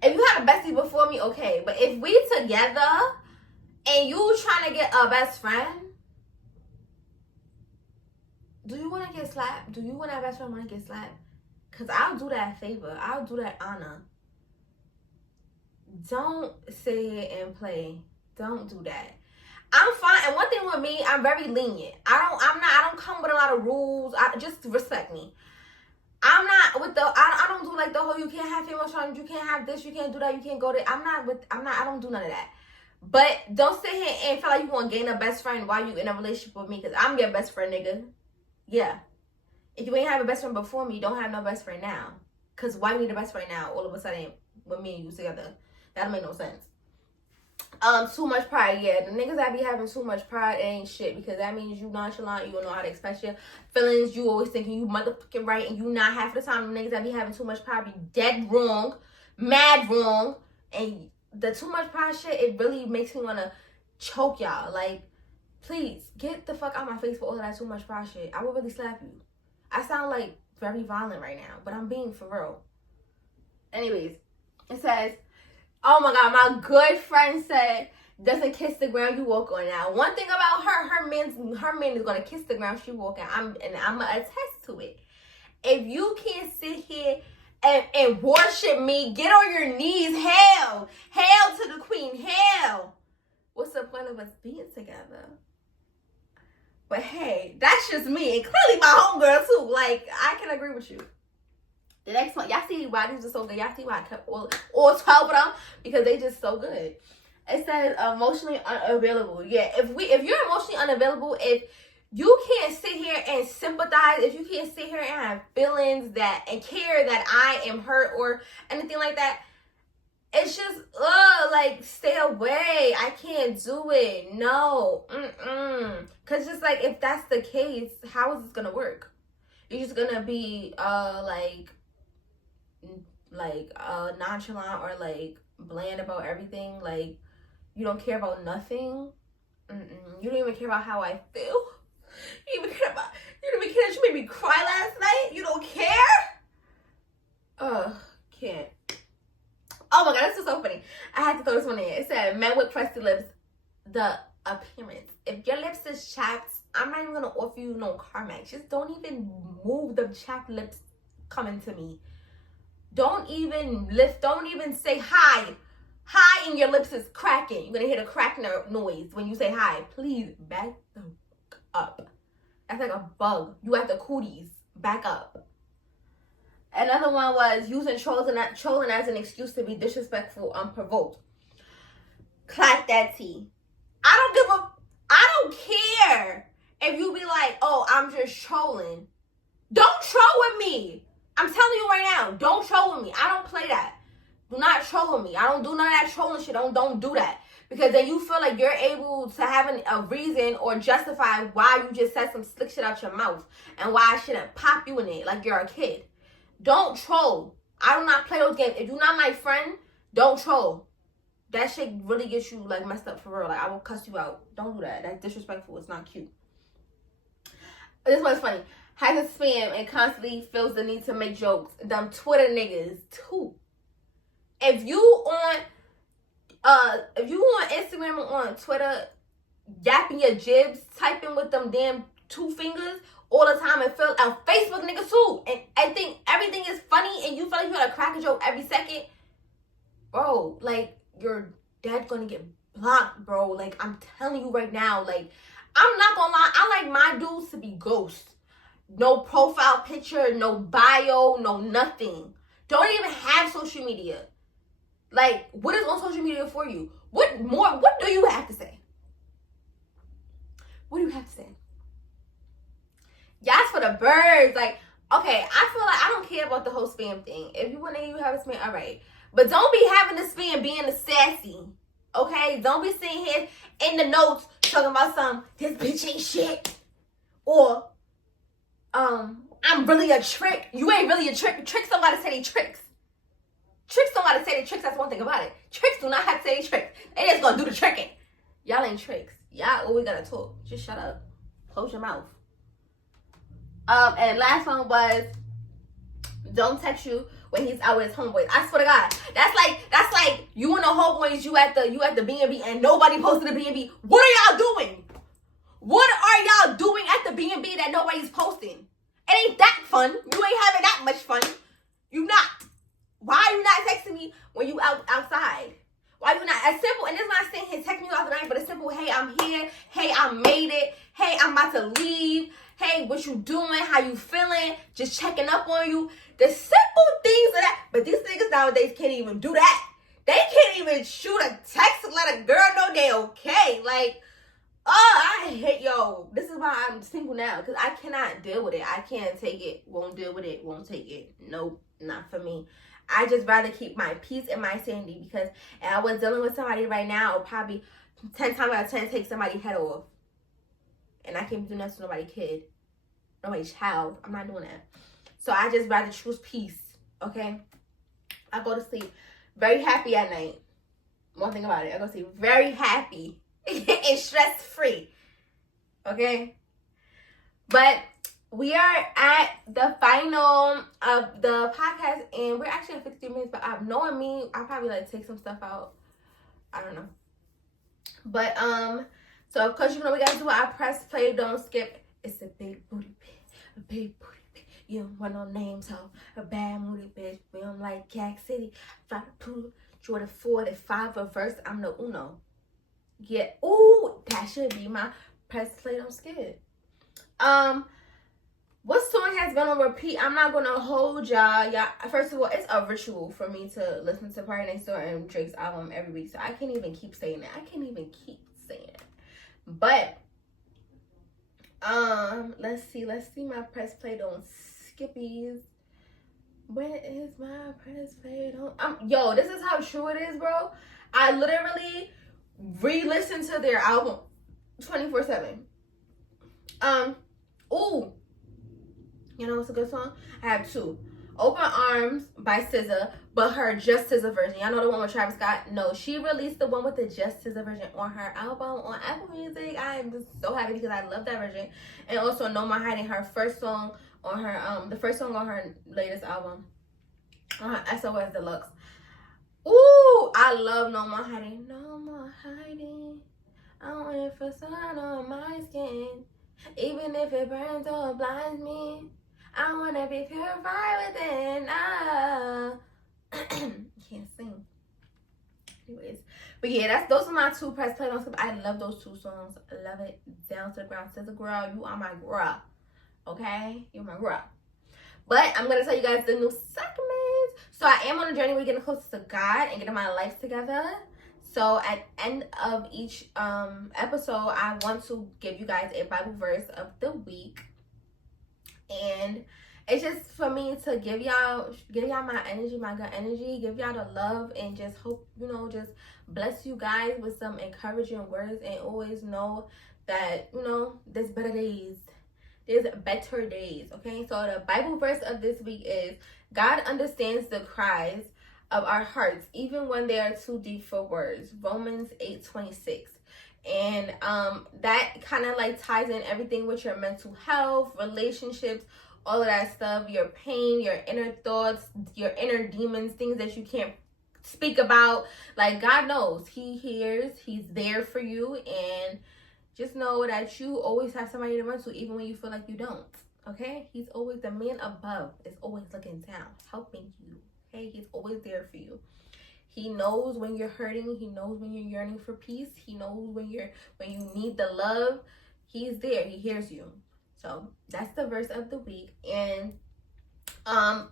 if you had a bestie before me, okay. But if we together and you trying to get a best friend, do you want to get slapped? Do you want that best friend want to get slapped? Because I'll do that favor. I'll do that honor. Don't sit here and play. Don't do that. I'm fine. And one thing with me, I'm very lenient. I don't come with a lot of rules. Just respect me. I'm not with I don't do like the whole you can't have family friends, you can't have this, you can't do that, you can't go there. I don't do none of that. But don't sit here and feel like you want to gain a best friend while you in a relationship with me, because I'm your best friend, nigga. Yeah. If you ain't have a best friend before me, you don't have no best friend now. Because why you need a best friend now all of a sudden with me and you together? That don't make no sense. Too much pride. Yeah, the niggas that be having too much pride ain't shit, because that means you nonchalant, you don't know how to express your feelings, you always thinking you motherfucking right, and you not. Half the time the niggas that be having too much pride be dead wrong, mad wrong, and the too much pride shit, it really makes me want to choke y'all. Like, please, get the fuck out my face for all of that too much pride shit. I will really slap you. I sound like very violent right now, but I'm being for real. Anyways, it says, oh my God, my good friend said, doesn't kiss the ground you walk on. Now, one thing about her man is gonna kiss the ground she walk on. I'm gonna attest to it. If you can't sit here and worship me, get on your knees, hail to the queen, hail. What's the point of us being together? But hey, that's just me, and clearly my homegirl too. Like, I can agree with you. The next one, y'all see why these are so good. Y'all see why I kept all 12 of them, because they just so good. It says emotionally unavailable. Yeah, if you're emotionally unavailable, if you can't sit here and sympathize, if you can't sit here and have feelings and care that I am hurt or anything like that, it's just like, stay away. I can't do it. No. Cause just like, if that's the case, how is this gonna work? You're just gonna be nonchalant or like bland about everything. Like, you don't care about nothing. You don't even care about how I feel. You don't even care that you made me cry last night. You don't care. Can't. Oh my God, this is so funny. I had to throw this one in. It said, men with crusty lips, the appearance. If your lips is chapped, I'm not even gonna offer you no Carmex. Just don't even move the chapped lips coming to me. Don't even lift. Don't even say hi. Hi, and your lips is cracking. You're gonna hear the crack noise when you say hi. Please back the up. That's like a bug. You at the cooties. Back up. Another one was using trolling as an excuse to be disrespectful, unprovoked. Clap that tea. I don't care if you be like, oh, I'm just trolling. Don't troll with me. I'm telling you right now, don't troll with me. I don't play that. Do not troll with me. I don't do none of that trolling shit. Don't do that. Because then you feel like you're able to have a reason or justify why you just said some slick shit out your mouth and why I shouldn't pop you in it like you're a kid. Don't troll. I do not play those games. If you're not my friend, don't troll. That shit really gets you like messed up for real. Like I will cuss you out. Don't do that. That's disrespectful. It's not cute. This one's funny. Has a spam and constantly feels the need to make jokes. Them Twitter niggas too. If you on Instagram or on Twitter, yapping your jibs, typing with them damn 2 fingers all the time, and feel a Facebook nigga too, and I think everything is funny, and you feel like you gotta crack a joke every second, bro. Like your dad gonna get blocked, bro. Like I'm telling you right now. Like I'm not gonna lie, I like my dudes to be ghosts. No profile picture, no bio, no nothing. Don't even have social media. Like, what is on social media for you? What do you have to say? What do you have to say? Yes, for the birds. Like, okay, I feel like I don't care about the whole spam thing. If you want to have a spam, all right. But don't be having the spam being the sassy. Okay? Don't be sitting here in the notes talking about this bitch ain't shit. Or, I'm really a trick. You ain't really a trick. Tricks don't gotta say they tricks. Tricks don't gotta say they tricks. That's one thing about it. Tricks do not have to say they tricks. They just gonna do the tricking. Y'all ain't tricks. Y'all always gotta talk. Just shut up. Close your mouth. And last one was don't text you when he's out with his homeboys. I swear to God, that's like you and the homeboys. You at the B&B and nobody posted the B&B. What are y'all doing? What are y'all doing at the B&B that nobody's posting? It ain't that fun. You ain't having that much fun. You not. Why are you not texting me when you outside? Why you not? As simple, and it's not saying hey, text me out the night, but it's simple. Hey, I'm here. Hey, I made it. Hey, I'm about to leave. Hey, what you doing? How you feeling? Just checking up on you. The simple things of that. But these niggas nowadays can't even do that. They can't even shoot a text and let a girl know they okay. Like, oh, I hate this is why I'm single now, because I cannot deal with it. I can't take it. Won't deal with it. Won't take it. Nope, not for me. I just rather keep my peace and my sanity, because if I was dealing with somebody right now, I would probably 10 times out of 10 take somebody's head off. And I can't do nothing to nobody's kid, nobody's child. I'm not doing that. So I just rather choose peace, okay? I go to sleep very happy at night. One thing about it, I go to sleep very happy and stress-free, okay? But we are at the final of the podcast, and we're actually at 53 minutes, but knowing me, I'll probably take some stuff out. I don't know. But, so of course, you know we gotta do our press play, don't skip. It's a big booty bitch, a big booty bitch. You don't want no names, ho. A bad moody bitch. We don't like Jack City. 5 2, Jordan 4, the 5 reverse. I'm the Uno. Yeah. Ooh, that should be my press play, don't skip. What song has been on repeat? I'm not gonna hold y'all. First of all, it's a ritual for me to listen to Party Next Door and Drake's album every week, so I can't even keep saying it. But let's see my press play on Skippies. Where is my press play on? Yo, this is how true it is, bro. I literally re-listen to their album 24/7. Ooh. You know what's a good song? I have 2. Open Arms by SZA, but her Just SZA version. Y'all know the one with Travis Scott? No, she released the one with the Just SZA version on her album on Apple Music. I am just so happy because I love that version. And also No More Hiding, her first song on her, the first song on her latest album, on her SOS Deluxe. Ooh, I love No More Hiding. No more hiding. I want it for sun on my skin. Even if it burns or blinds me, I wanna be purified within. Can't sing. Anyways, but yeah, those are my two press play on skip. I love those two songs. I love it down to the ground. Says a girl, you are my girl. Okay, you're my girl. But I'm gonna tell you guys the new segment. So I am on a journey. We're getting closer to God and getting my life together. So at end of each episode, I want to give you guys a Bible verse of the week, and it's just for me to give y'all my energy, my good energy, give y'all the love, and just hope, just bless you guys with some encouraging words, and always know that, there's better days. There's better days, okay? So the Bible verse of this week is, God understands the cries of our hearts, even when they are too deep for words. Romans 8:26. And that kind of like ties in everything with your mental health, relationships, all of that stuff, your pain, your inner thoughts, your inner demons, things that you can't speak about. Like, God knows. He hears. He's there for you. And just know that you always have somebody to run to, even when you feel like you don't. Okay? He's always, the man above is always looking down, helping you. Okay? He's always there for you. He knows when you're hurting. He knows when you're yearning for peace. He knows when you need the love. He's there. He hears you. So that's the verse of the week. And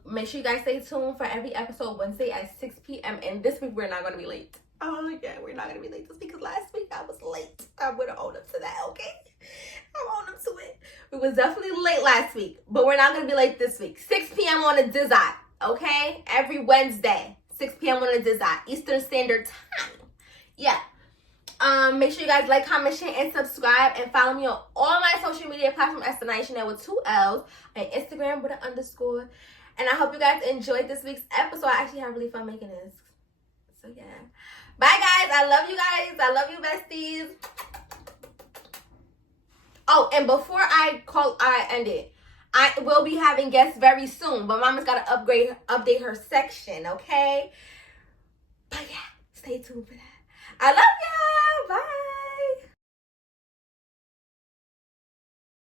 make sure you guys stay tuned for every episode Wednesday at 6 p.m. And this week we're not going to be late. Oh yeah, we're not going to be late this week, because last week I was late. I'm going to own up to that, okay? I'm owning up to it. We was definitely late last week, but we're not going to be late this week. 6 p.m. on the Dizot, okay? Every Wednesday, 6 p.m. on the Dizot, Eastern Standard Time. Yeah. Make sure you guys like, comment, share, and subscribe, and follow me on all my social media platforms as Tanaya Chanel with 2 L's, and Instagram with an underscore. And I hope you guys enjoyed this week's episode. I actually had really fun making this. So yeah. Bye guys. I love you guys. I love you, besties. Oh, and before I end it, I will be having guests very soon, but Mama's gotta update her section, okay? But yeah, stay tuned for that.